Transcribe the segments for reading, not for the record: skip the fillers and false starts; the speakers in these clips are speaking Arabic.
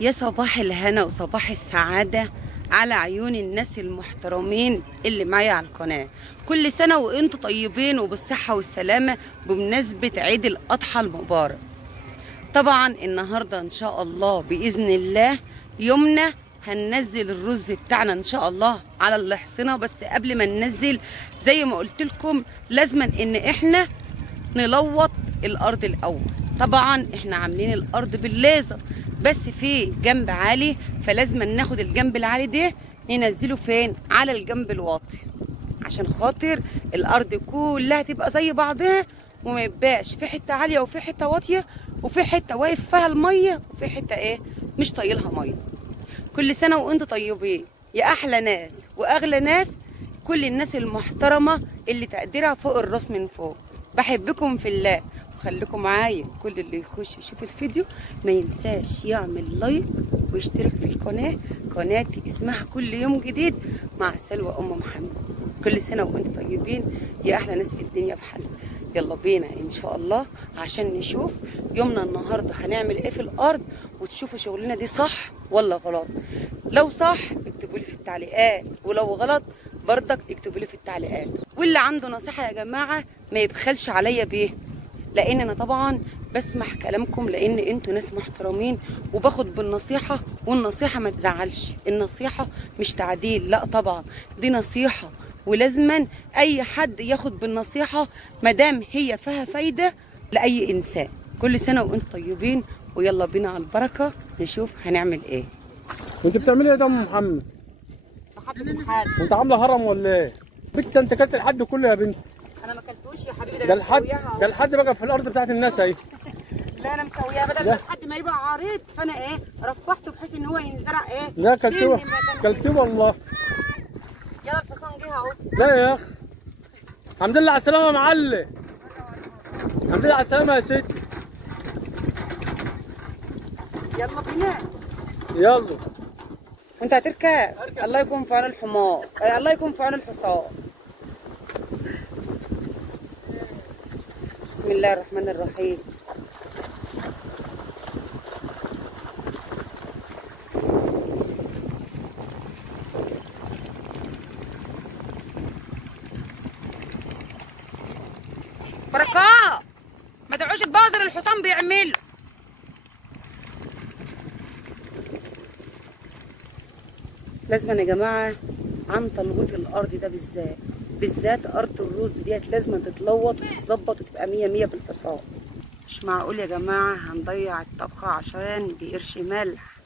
يا صباح الهنا وصباح السعادة على عيون الناس المحترمين اللي معايا على القناة. كل سنة وانتم طيبين وبالصحة والسلامة بمناسبة عيد الأضحى المبارك. طبعا النهاردة ان شاء الله بإذن الله يومنا هننزل الرز بتاعنا ان شاء الله على الحصنة. بس قبل ما ننزل زي ما قلت لكم لازما ان احنا نلوط الارض الاول. طبعا احنا عاملين الارض بالليزر بس في جنب عالي، فلازم ناخد الجنب العالي ده ننزله فين؟ على الجنب الواطي، عشان خاطر الارض كلها تبقى زي بعضها وما يبقاش في حته عاليه وفي حته واطيه وفي حته واقف فيها الميه وفي حته ايه مش طايلها ميه. كل سنه وانتم طيبين يا احلى ناس واغلى ناس، كل الناس المحترمه اللي تقديرها فوق الراس من فوق. بحبكم في الله وخليكم معايا. كل اللي يخش يشوف الفيديو ما ينساش يعمل لايك ويشترك في القناه، قناتي اسمها كل يوم جديد مع سلوى ام محمد. كل سنه وانتم طيبين يا احلى ناس في الدنيا بحالها. يلا بينا ان شاء الله عشان نشوف يومنا النهارده هنعمل ايه في الارض، وتشوفوا شغلنا دي صح ولا غلط. لو صح اكتبوا لي في التعليقات، ولو غلط برضك اكتبوا لي في التعليقات. واللي عنده نصيحه يا جماعه ما يبخلش عليا بيه، لان انا طبعا بسمع كلامكم لان انتوا ناس محترمين وباخد بالنصيحه، والنصيحه ما تزعلش، النصيحه مش تعديل، لا طبعا دي نصيحه ولازما اي حد ياخد بالنصيحه مادام هي فيها فايده لاي انسان. كل سنه وانتم طيبين ويلا بينا على البركه نشوف هنعمل ايه. وانت بتعملي ايه يا ام محمد؟ بحب الحاج. وانت عامله هرم ولا ايه؟ بنت انت كلت الحد كله يا بنت. انا ما اكلتوش يا حبيبي، ده الحد بقى في الارض بتاعت الناس اهي. لا انا مسويها بدل لحد ما يبقى عريض، فانا ايه رفعته بحيث ان هو ينزرع ايه. لا كلتوه والله. يلا الحصان جه اهو. لا يا اخي الحمد لله على السلامه يا معلم. الحمد لله على السلامه يا ست. يلا بينا. يلا انت هتركب. الله يكون في عون الحمار، الله يكون في عون الحصان. بسم الله الرحمن الرحيم. بركات ما تقعوش تبوظ اللي الحصان بيعمله. لازم يا جماعه عن تلويط الارض ده بالذات ارض الرز ديت لازم تتلوط وتتظبط وتبقى 100 بالحصان. مش معقول يا جماعه هنضيع الطبخه عشان بقرش ملح،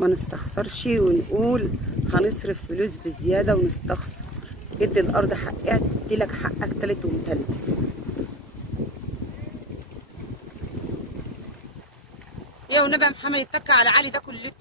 ما نستخسرش ونقول هنصرف فلوس بزياده ونستخسر. ادي الارض حقها تديلك حقك تالت ومتلت. يا والنبي يا محمد يتكى على علي ده كلته.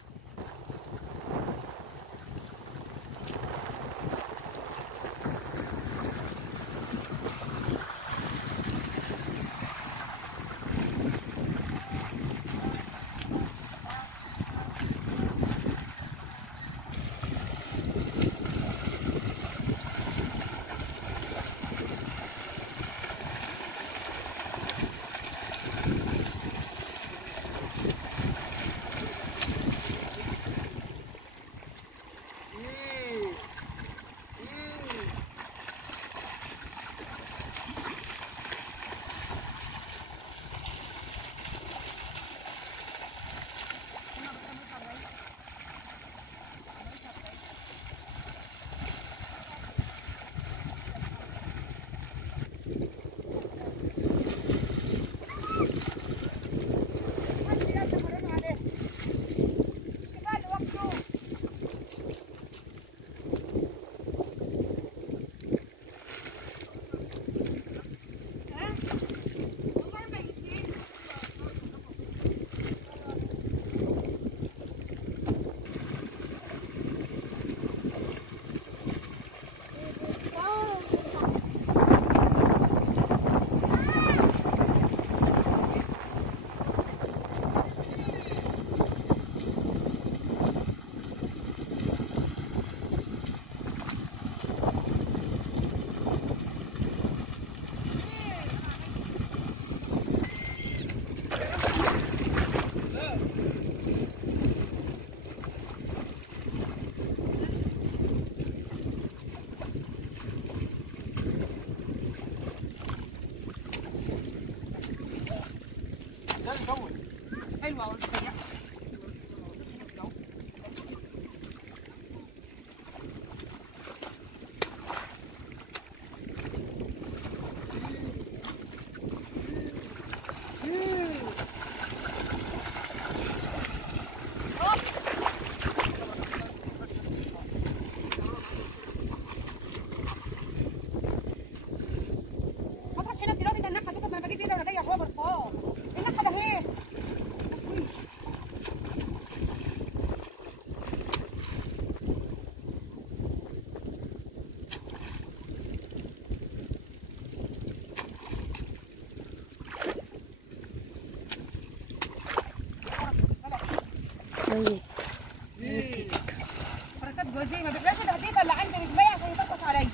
حركات جوزيه ما بيبقاش الهديفه اللي عندي رجليا عشان يطقطق عليا.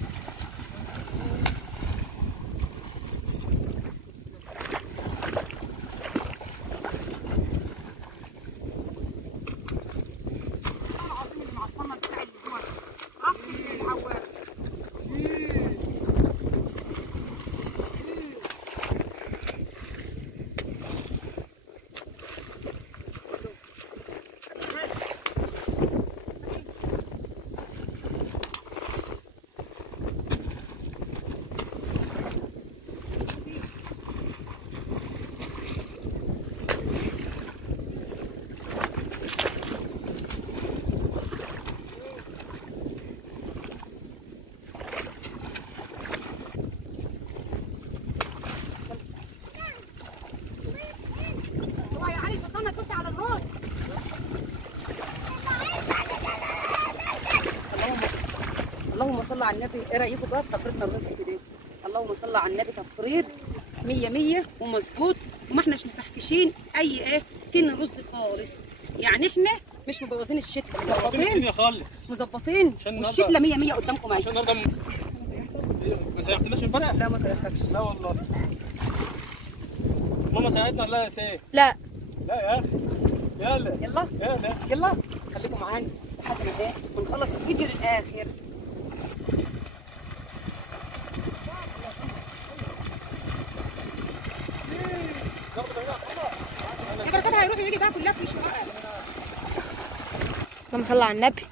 العظيم اللي معطلنا بتاع اللي جوه رفض العوام. اللهم صل على النبي. ايه رايكم بقى في تفريطنا الرز كده؟ اللهم صل على النبي، تفريط 100 100 ومظبوط، وما احناش مفحكشين اي كن رز خالص. يعني احنا مش مبوظين الشتاء، مظبطين خالص، مظبطين، والشتله 100 100 قدامكم اهي. عشان النهارده ما سيحتناش امبارح؟ لا ما سيحتكش. لا والله. ماما ساعدنا ولا يا سيف؟ لا لا يا اخي. يلا يلا يلا خليكم معانا لحد ما ونخلص الفيديو للاخر. البركات هيروح يجي بقى كلها في الشقه. اللهم صل على النبي.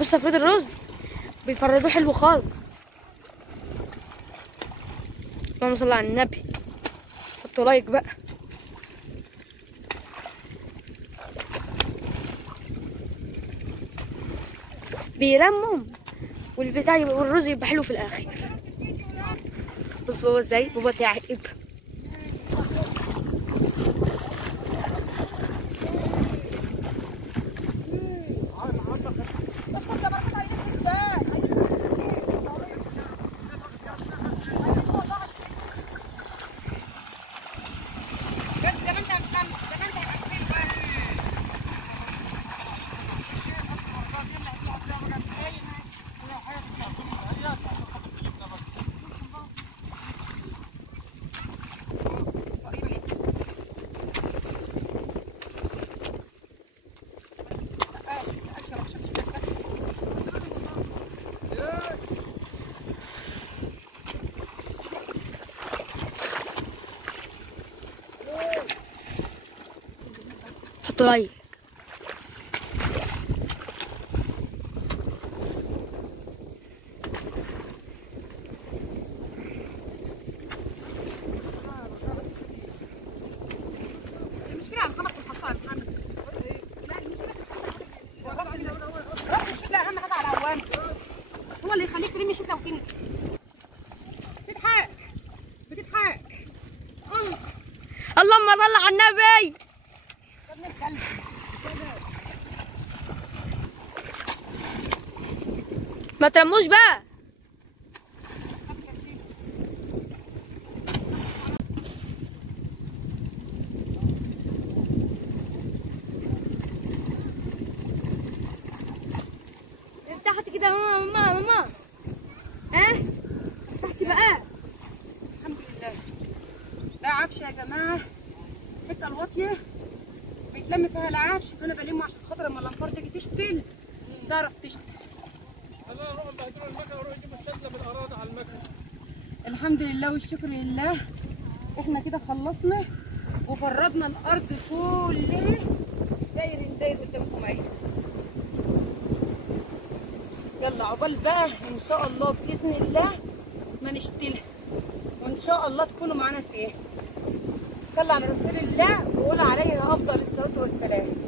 بص تفريط الرز بيفردوه حلو خالص. اللهم صل على النبي. حطوا لايك بقى. بيرمم والبتاع والرز يبقى حلو في الاخر. بص بابا ازاي، بابا تعب. حطوا لايك. المشكله عم محمد في الحصان محمد. لا المشكله رفض الشتله اهم حاجه على العوام، هو اللي يخليك ترمي شتله وتنجي. بتضحك اللهم صل على النبي. ما ترموش بقى. ارتحت كده ماما ارتحتي بقى. الحمد لله. ده عفش يا جماعه، الحته الواطيه بيتلم فيها العفش، فانا بلمه عشان خاطر اما الانفار تيجي تشتل تعرف تشتل. الحمد لله والشكر لله، احنا كده خلصنا وفردنا الارض كلها داير قدامكم اهي. يلا عقبال بقى ان شاء الله باذن الله ما نشتلها، وان شاء الله تكونوا معانا فيها. صلى على رسول الله وقول عليه افضل الصلاه والسلام.